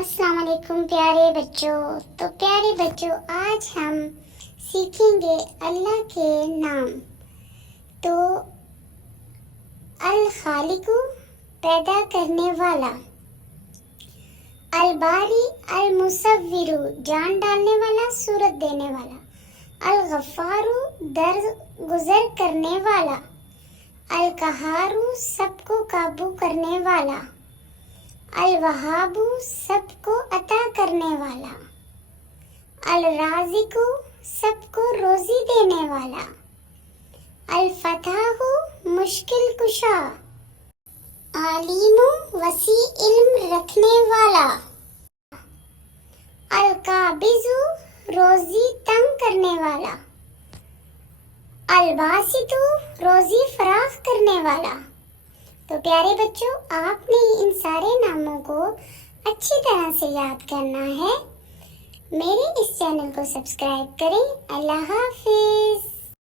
السلام علیکم پیارے بچوں. تو پیارے بچوں آج ہم سیکھیں گے اللہ کے نام. تو الخالق پیدا کرنے والا، الباری المصور جان ڈالنے والا صورت دینے والا، الغفار درگزر کرنے والا، القہار سب کو قابو کرنے والا، الوہاب سب کو عطا کرنے والا، الرازق سب کو روزی دینے والا، الفتاح مشکل کشا، عالم وسیع علم رکھنے والا، القابض روزی تنگ کرنے والا، الباسط روزی فراخ کرنے والا. تو پیارے بچوں آپ نے ان سارے ناموں کو اچھی طرح سے یاد کرنا ہے. میرے اس چینل کو سبسکرائب کریں. اللہ حافظ.